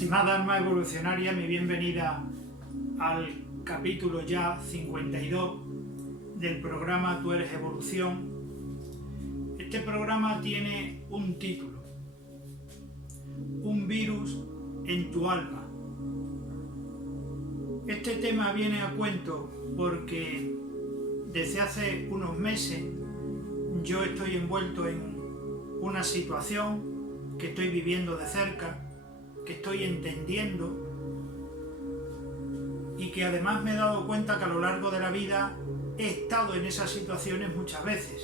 Estimada alma evolucionaria, mi bienvenida al capítulo ya 52 del programa Tú eres Evolución. Este programa tiene un título: Un virus en tu alma. Este tema viene a cuento porque desde hace unos meses yo estoy envuelto en una situación que estoy viviendo de cerca, que estoy entendiendo y que además me he dado cuenta que a lo largo de la vida he estado en esas situaciones muchas veces,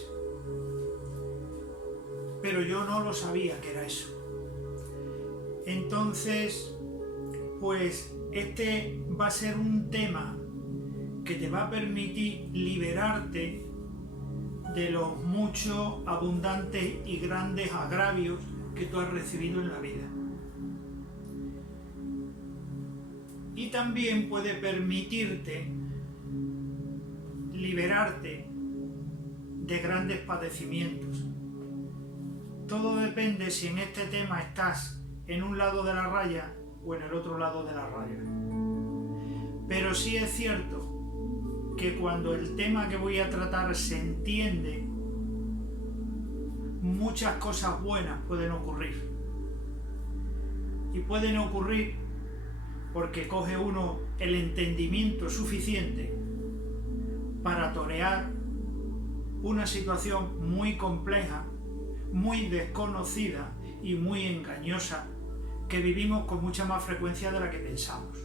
pero yo no lo sabía que era eso. Entonces, pues este va a ser un tema que te va a permitir liberarte de los muchos, abundantes y grandes agravios que tú has recibido en la vida. Y también puede permitirte liberarte de grandes padecimientos. Todo depende si en este tema estás en un lado de la raya o en el otro lado de la raya. Pero sí es cierto que cuando el tema que voy a tratar se entiende, muchas cosas buenas pueden ocurrir. Y pueden ocurrir porque coge uno el entendimiento suficiente para torear una situación muy compleja, muy desconocida y muy engañosa que vivimos con mucha más frecuencia de la que pensamos.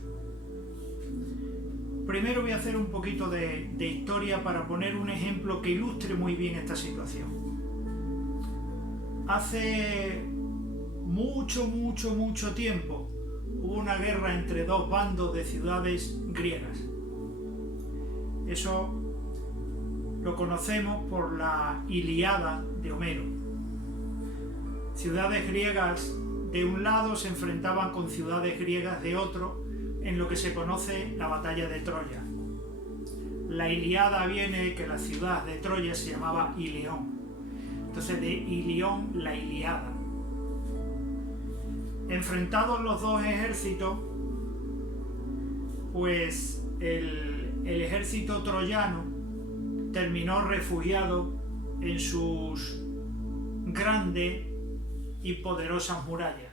Primero voy a hacer un poquito de historia para poner un ejemplo que ilustre muy bien esta situación. Hace mucho tiempo hubo una guerra entre dos bandos de ciudades griegas. Eso lo conocemos por la Ilíada de Homero. Ciudades griegas de un lado se enfrentaban con ciudades griegas de otro en lo que se conoce la batalla de Troya. La Ilíada viene de que la ciudad de Troya se llamaba Ilión. Entonces de Ilión, la Ilíada. Enfrentados los dos ejércitos, pues el ejército troyano terminó refugiado en sus grandes y poderosas murallas.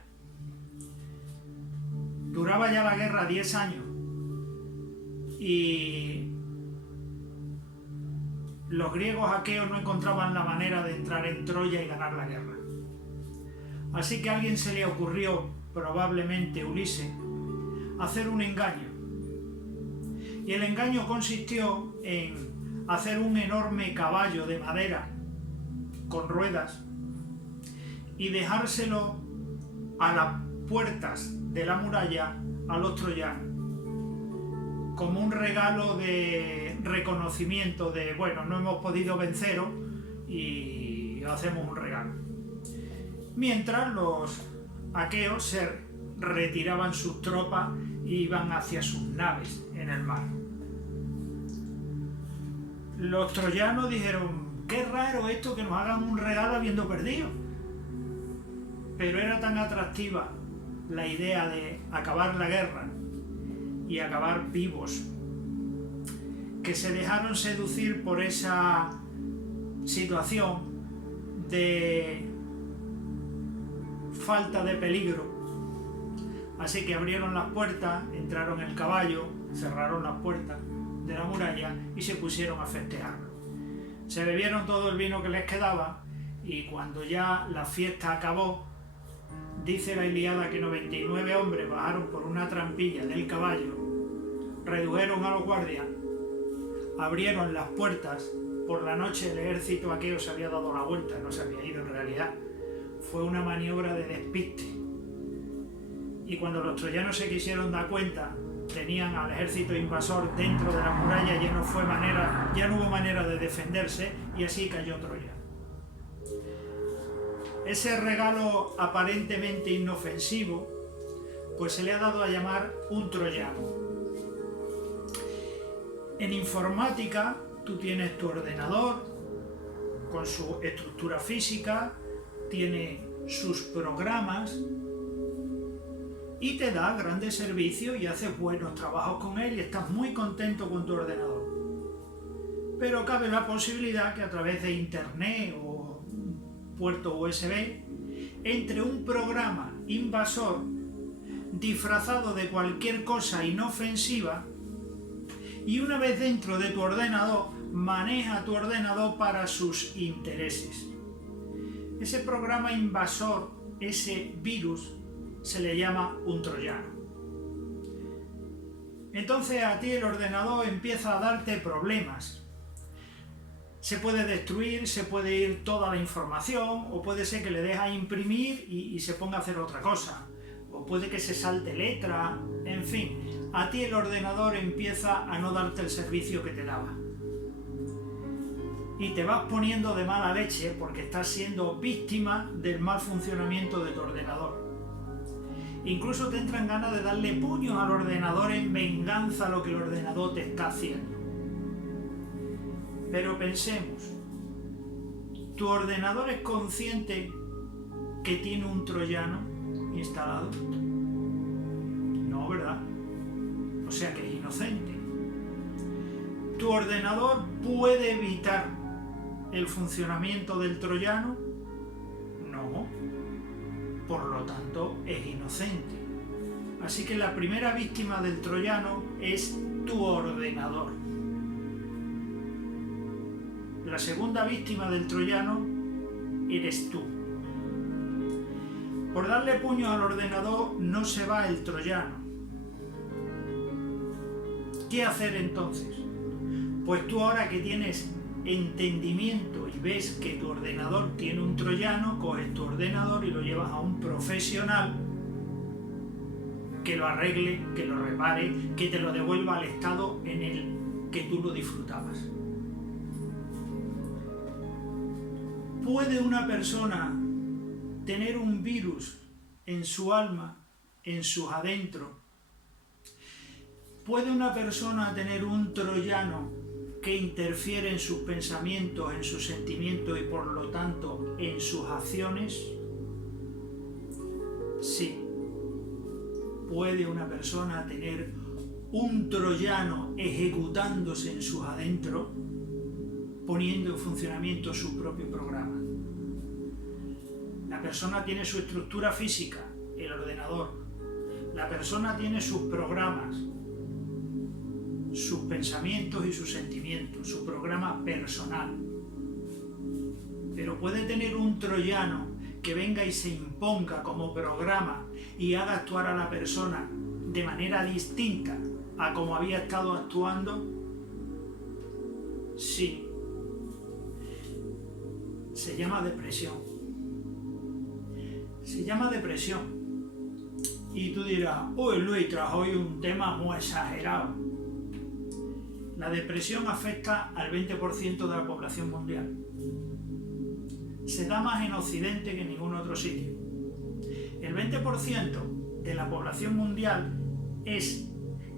Duraba ya la guerra 10 años y los griegos aqueos no encontraban la manera de entrar en Troya y ganar la guerra. Así que a alguien se le ocurrió, probablemente Ulises, hacer un engaño. Y el engaño consistió en hacer un enorme caballo de madera con ruedas y dejárselo a las puertas de la muralla a los troyanos, como un regalo de reconocimiento de, bueno, no hemos podido venceros y hacemos un regalo. Mientras los aqueos se retiraban sus tropas e iban hacia sus naves en el mar. Los troyanos dijeron, qué raro esto que nos hagan un regalo habiendo perdido. Pero era tan atractiva la idea de acabar la guerra y acabar vivos, que se dejaron seducir por esa situación de falta de peligro. Así que abrieron las puertas, entraron el caballo, cerraron las puertas de la muralla y se pusieron a festejarlo. Se bebieron todo el vino que les quedaba y cuando ya la fiesta acabó, dice la Ilíada que 99 hombres bajaron por una trampilla del caballo, redujeron a los guardias, abrieron las puertas. Por la noche el ejército aqueo se había dado la vuelta, no se había ido en realidad. Fue una maniobra de despiste. Y cuando los troyanos se quisieron dar cuenta, tenían al ejército invasor dentro de la muralla, ya no hubo manera de defenderse y así cayó Troya. Ese regalo aparentemente inofensivo, pues se le ha dado a llamar un troyano. En informática, tú tienes tu ordenador con su estructura física, tiene sus programas y te da grandes servicios y haces buenos trabajos con él y estás muy contento con tu ordenador. Pero cabe la posibilidad que a través de internet o un puerto USB entre un programa invasor disfrazado de cualquier cosa inofensiva y una vez dentro de tu ordenador maneja tu ordenador para sus intereses. Ese programa invasor, ese virus, se le llama un troyano. Entonces a ti el ordenador empieza a darte problemas. Se puede destruir, se puede ir toda la información, o puede ser que le dejes imprimir y se ponga a hacer otra cosa, o puede que se salte letra, en fin, a ti el ordenador empieza a no darte el servicio que te daba. Y te vas poniendo de mala leche porque estás siendo víctima del mal funcionamiento de tu ordenador. Incluso te entran ganas de darle puños al ordenador en venganza a lo que el ordenador te está haciendo. Pero pensemos, ¿tu ordenador es consciente que tiene un troyano instalado? No, ¿verdad? O sea que es inocente. ¿Tu ordenador puede evitar el funcionamiento del troyano? No. Por lo tanto, es inocente. Así que la primera víctima del troyano es tu ordenador. La segunda víctima del troyano eres tú. Por darle puño al ordenador no se va el troyano. ¿Qué hacer entonces? Pues tú ahora que tienes entendimiento y ves que tu ordenador tiene un troyano, coges tu ordenador y lo llevas a un profesional que lo arregle, que lo repare, que te lo devuelva al estado en el que tú lo disfrutabas. ¿Puede una persona tener un virus en su alma, en sus adentros? ¿Puede una persona tener un troyano que interfiere en sus pensamientos, en sus sentimientos y por lo tanto en sus acciones? Sí. ¿Puede una persona tener un troyano ejecutándose en sus adentros, poniendo en funcionamiento su propio programa? La persona tiene su estructura física, el ordenador. La persona tiene sus programas, sus pensamientos y sus sentimientos, su programa personal. Pero puede tener un troyano que venga y se imponga como programa y haga actuar a la persona de manera distinta a como había estado actuando. Sí. Se llama depresión. Se llama depresión. Y tú dirás, uy Luis, traes hoy un tema muy exagerado. La depresión afecta al 20% de la población mundial. Se da más en Occidente que en ningún otro sitio. El 20% de la población mundial es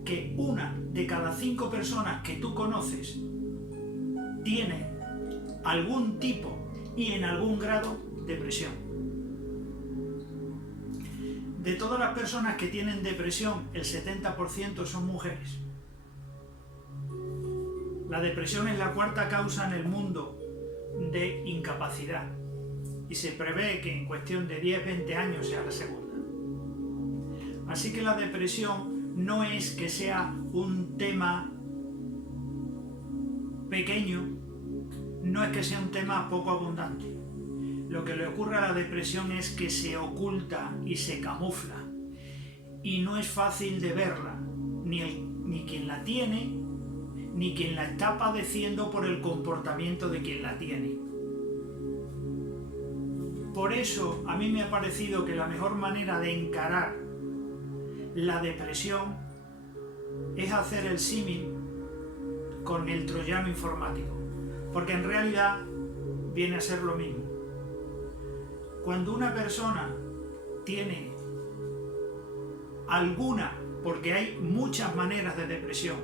que 1 de cada 5 personas que tú conoces tiene algún tipo y en algún grado depresión. De todas las personas que tienen depresión, el 70% son mujeres. La depresión es la 4ª causa en el mundo de incapacidad y se prevé que en cuestión de 10-20 años sea la segunda. Así que la depresión no es que sea un tema pequeño, no es que sea un tema poco abundante. Lo que le ocurre a la depresión es que se oculta y se camufla y no es fácil de verla, ni quien la tiene, ni quien la está padeciendo por el comportamiento de quien la tiene. Por eso a mí me ha parecido que la mejor manera de encarar la depresión es hacer el símil con el troyano informático, porque en realidad viene a ser lo mismo. Cuando una persona tiene alguna, porque hay muchas maneras de depresión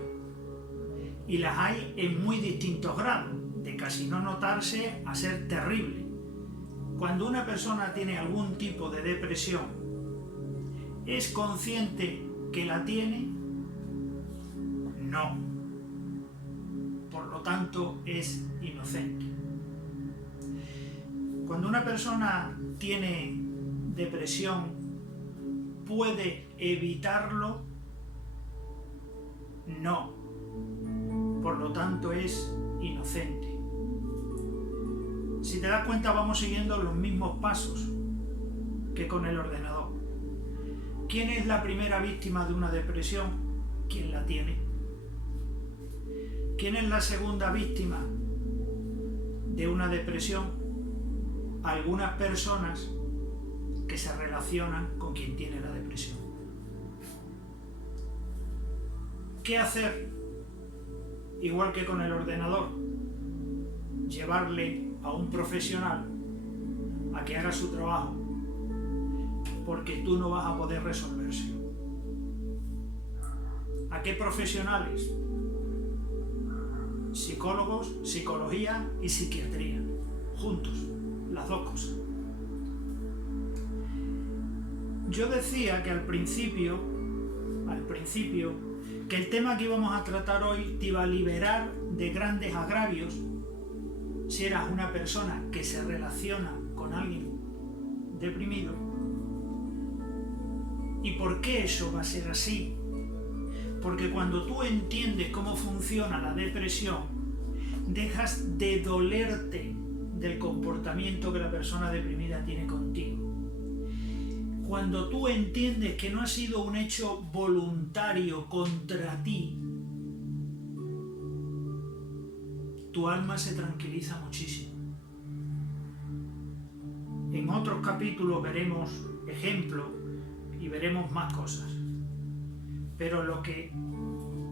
y las hay en muy distintos grados, de casi no notarse a ser terrible. Cuando una persona tiene algún tipo de depresión, ¿Es consciente que la tiene? No. Por lo tanto, es inocente. Cuando una persona tiene depresión, ¿puede evitarlo? No. Por lo tanto, es inocente. Si te das cuenta, vamos siguiendo los mismos pasos que con el ordenador. ¿Quién es la primera víctima de una depresión? ¿Quién la tiene? ¿Quién es la segunda víctima de una depresión? Algunas personas que se relacionan con quien tiene la depresión. ¿Qué hacer? Igual que con el ordenador, llevarle a un profesional a que haga su trabajo, porque tú no vas a poder resolvérselo. ¿A qué profesionales? Psicólogos, psicología y psiquiatría, juntos, las dos cosas. Yo decía que al principio, que el tema que íbamos a tratar hoy te iba a liberar de grandes agravios si eras una persona que se relaciona con alguien deprimido. ¿Y por qué eso va a ser así? Porque cuando tú entiendes cómo funciona la depresión, dejas de dolerte del comportamiento que la persona deprimida tiene contigo. Cuando tú entiendes que no ha sido un hecho voluntario contra ti, tu alma se tranquiliza muchísimo. En otros capítulos veremos ejemplos y veremos más cosas. Pero lo que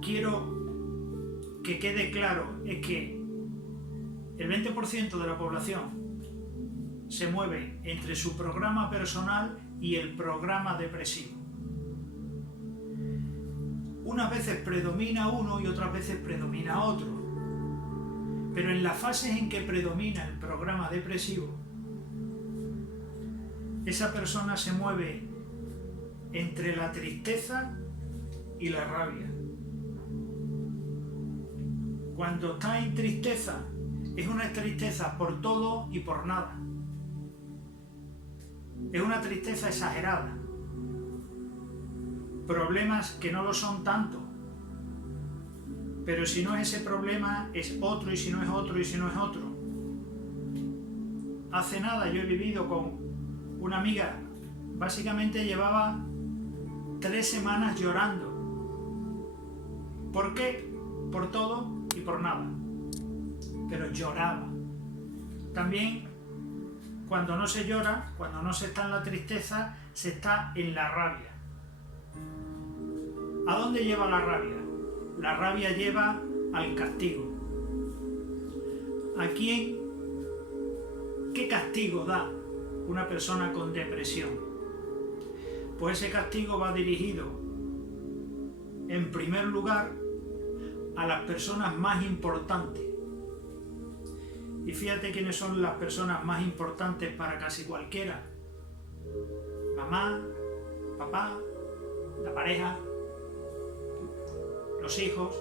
quiero que quede claro es que el 20% de la población se mueve entre su programa personal y el programa depresivo. Unas veces predomina uno y otras veces predomina otro. Pero en las fases en que predomina el programa depresivo, esa persona se mueve entre la tristeza y la rabia. Cuando está en tristeza, es una tristeza por todo y por nada. Es una tristeza exagerada. Problemas que no lo son tanto. Pero si no es ese problema, es otro, y si no es otro, y si no es otro. Hace nada yo he vivido con una amiga, básicamente llevaba 3 semanas llorando. ¿Por qué? Por todo y por nada. Pero lloraba. También, cuando no se llora, cuando no se está en la tristeza, se está en la rabia. ¿A dónde lleva la rabia? La rabia lleva al castigo. ¿A quién? ¿Qué castigo da una persona con depresión? Pues ese castigo va dirigido, en primer lugar, a las personas más importantes. Y fíjate quiénes son las personas más importantes para casi cualquiera. Mamá, papá, la pareja, los hijos,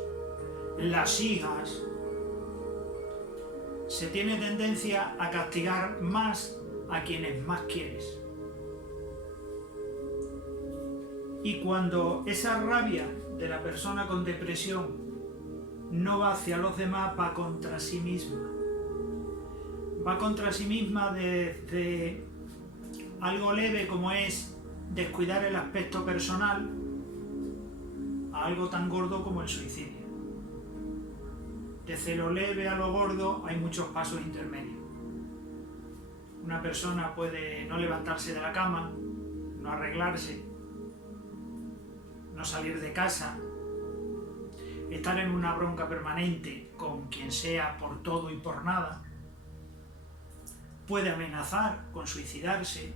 las hijas. Se tiene tendencia a castigar más a quienes más quieres. Y cuando esa rabia de la persona con depresión no va hacia los demás, va contra sí misma. Va contra sí misma desde algo leve como es descuidar el aspecto personal a algo tan gordo como el suicidio. Desde lo leve a lo gordo hay muchos pasos intermedios. Una persona puede no levantarse de la cama, no arreglarse, no salir de casa, estar en una bronca permanente con quien sea por todo y por nada, puede amenazar con suicidarse,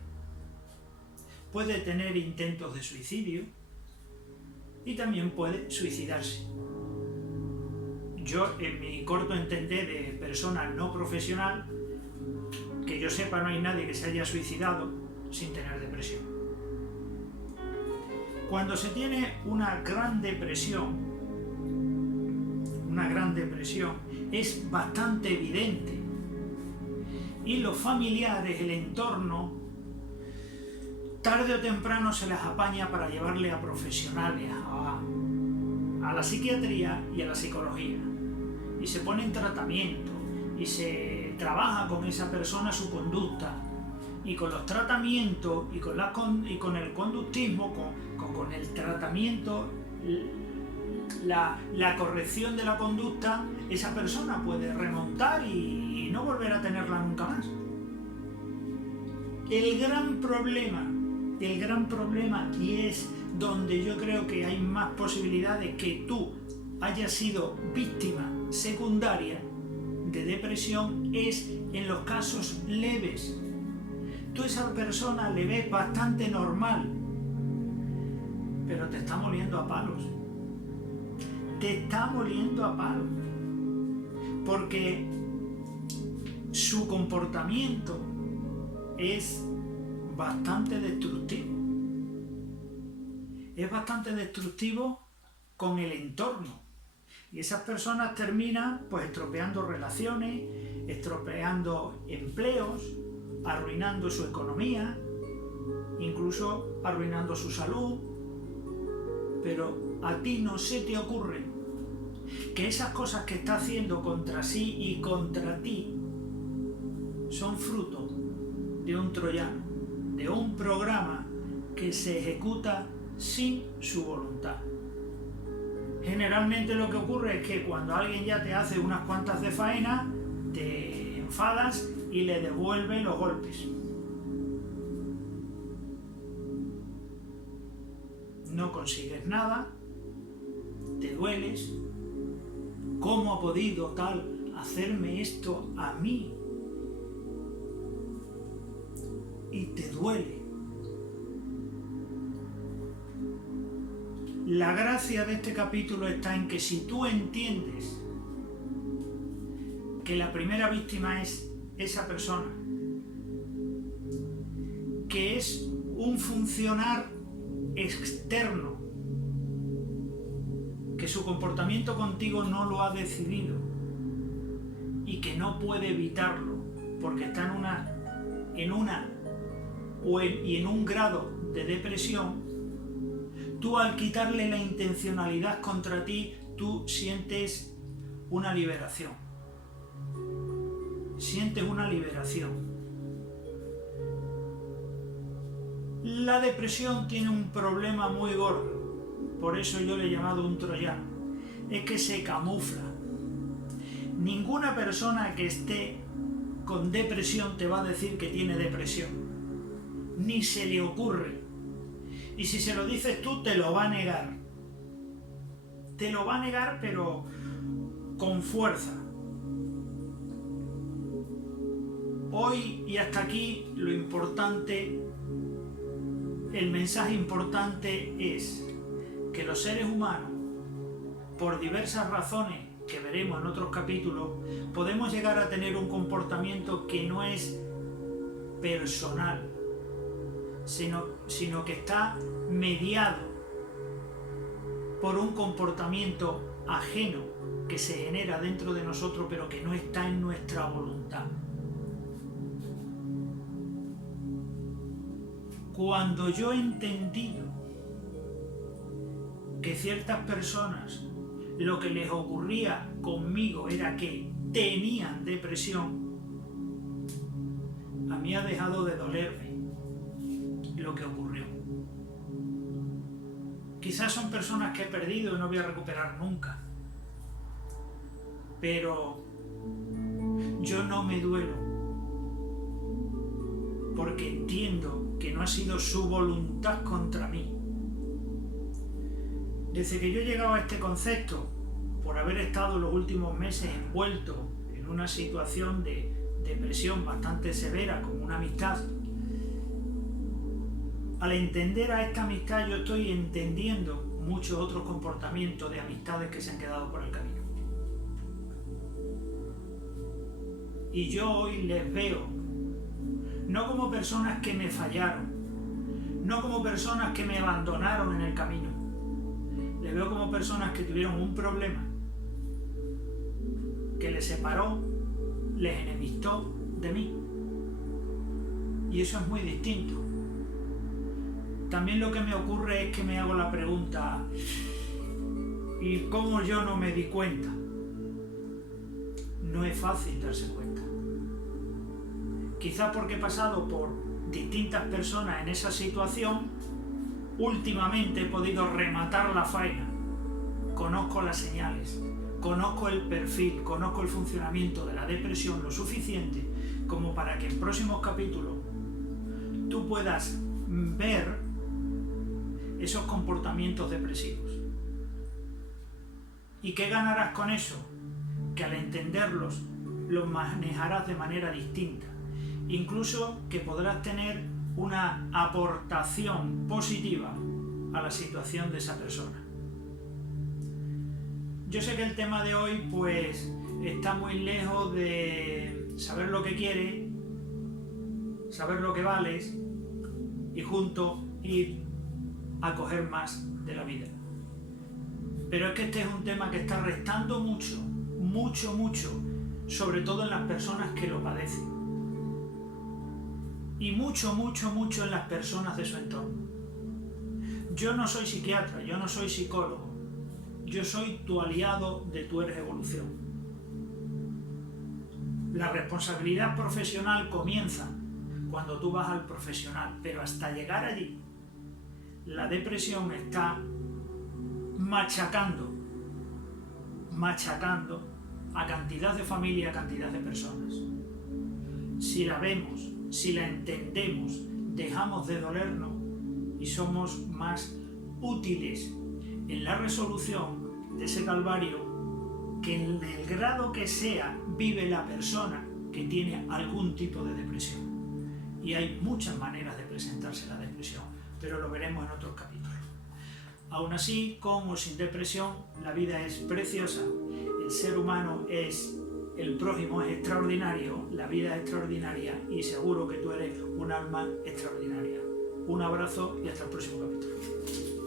puede tener intentos de suicidio y también puede suicidarse. Yo, en mi corto entender de persona no profesional, que yo sepa, no hay nadie que se haya suicidado sin tener depresión. Cuando se tiene una gran depresión es bastante evidente y los familiares, el entorno, tarde o temprano se las apaña para llevarle a profesionales, a la psiquiatría y a la psicología, y se pone en tratamiento y se trabaja con esa persona su conducta, y con los tratamientos y con el conductismo, con el tratamiento, la corrección de la conducta, esa persona puede remontar y no volver a tenerla nunca más. El gran problema, y es donde yo creo que hay más posibilidades que tú hayas sido víctima secundaria de depresión, es en los casos leves. Tú a esa persona le ves bastante normal, pero te está moliendo a palos. Porque su comportamiento es bastante destructivo. Es bastante destructivo con el entorno. Y esas personas terminan pues estropeando relaciones, estropeando empleos, arruinando su economía, incluso arruinando su salud. Pero a ti no se te ocurre que esas cosas que está haciendo contra sí y contra ti son fruto de un troyano, de un programa que se ejecuta sin su voluntad. Generalmente lo que ocurre es que cuando alguien ya te hace unas cuantas de faena, te enfadas y le devuelve los golpes. No consigues nada, te dueles. ¿Cómo ha podido tal hacerme esto a mí? Y te duele. La gracia de este capítulo está en que si tú entiendes que la primera víctima es esa persona, que es un funcionario externo, que su comportamiento contigo no lo ha decidido y que no puede evitarlo porque está en un grado de depresión, tú al quitarle la intencionalidad contra ti, tú sientes una liberación. Sientes una liberación. La depresión tiene un problema muy gordo, por eso yo le he llamado un troyano, es que se camufla. Ninguna persona que esté con depresión te va a decir que tiene depresión, ni se le ocurre. Y si se lo dices tú, te lo va a negar. Te lo va a negar, pero con fuerza. Hoy y hasta aquí lo importante, el mensaje importante es que los seres humanos, por diversas razones que veremos en otros capítulos, podemos llegar a tener un comportamiento que no es personal, sino que está mediado por un comportamiento ajeno que se genera dentro de nosotros, pero que no está en nuestra voluntad. Cuando yo he entendido que ciertas personas lo que les ocurría conmigo era que tenían depresión, a mí ha dejado de dolerme lo que ocurrió. Quizás son personas que he perdido y no voy a recuperar nunca, pero yo no me duelo porque entiendo que no ha sido su voluntad contra mí. Desde que yo he llegado a este concepto, por haber estado los últimos meses envuelto en una situación de depresión bastante severa con una amistad, al entender a esta amistad yo estoy entendiendo muchos otros comportamientos de amistades que se han quedado por el camino. Y yo hoy les veo no como personas que me fallaron, no como personas que me abandonaron en el camino. Les veo como personas que tuvieron un problema que les separó, les enemistó de mí. Y eso es muy distinto. También lo que me ocurre es que me hago la pregunta, ¿y cómo yo no me di cuenta? No es fácil darse cuenta. Quizás porque he pasado por distintas personas en esa situación, últimamente he podido rematar la faena. Conozco las señales, conozco el perfil, conozco el funcionamiento de la depresión lo suficiente como para que en próximos capítulos tú puedas ver esos comportamientos depresivos. ¿Y qué ganarás con eso? Que al entenderlos los manejarás de manera distinta. Incluso que podrás tener una aportación positiva a la situación de esa persona. Yo sé que el tema de hoy pues está muy lejos de saber lo que quieres, saber lo que vales y juntos ir a coger más de la vida. Pero es que este es un tema que está restando mucho, sobre todo en las personas que lo padecen. Y mucho en las personas de su entorno. Yo no soy psiquiatra, yo no soy psicólogo, yo soy tu aliado de Tu Eres Evolución. La responsabilidad profesional comienza cuando tú vas al profesional, pero hasta llegar allí, la depresión está machacando a cantidad de familias, a cantidad de personas. Si la vemos, si la entendemos, dejamos de dolernos y somos más útiles en la resolución de ese calvario que en el grado que sea vive la persona que tiene algún tipo de depresión. Y hay muchas maneras de presentarse la depresión, pero lo veremos en otros capítulos. Aún así, con o sin depresión, la vida es preciosa, el ser humano el prójimo es extraordinario, la vida es extraordinaria y seguro que tú eres un alma extraordinaria. Un abrazo y hasta el próximo capítulo.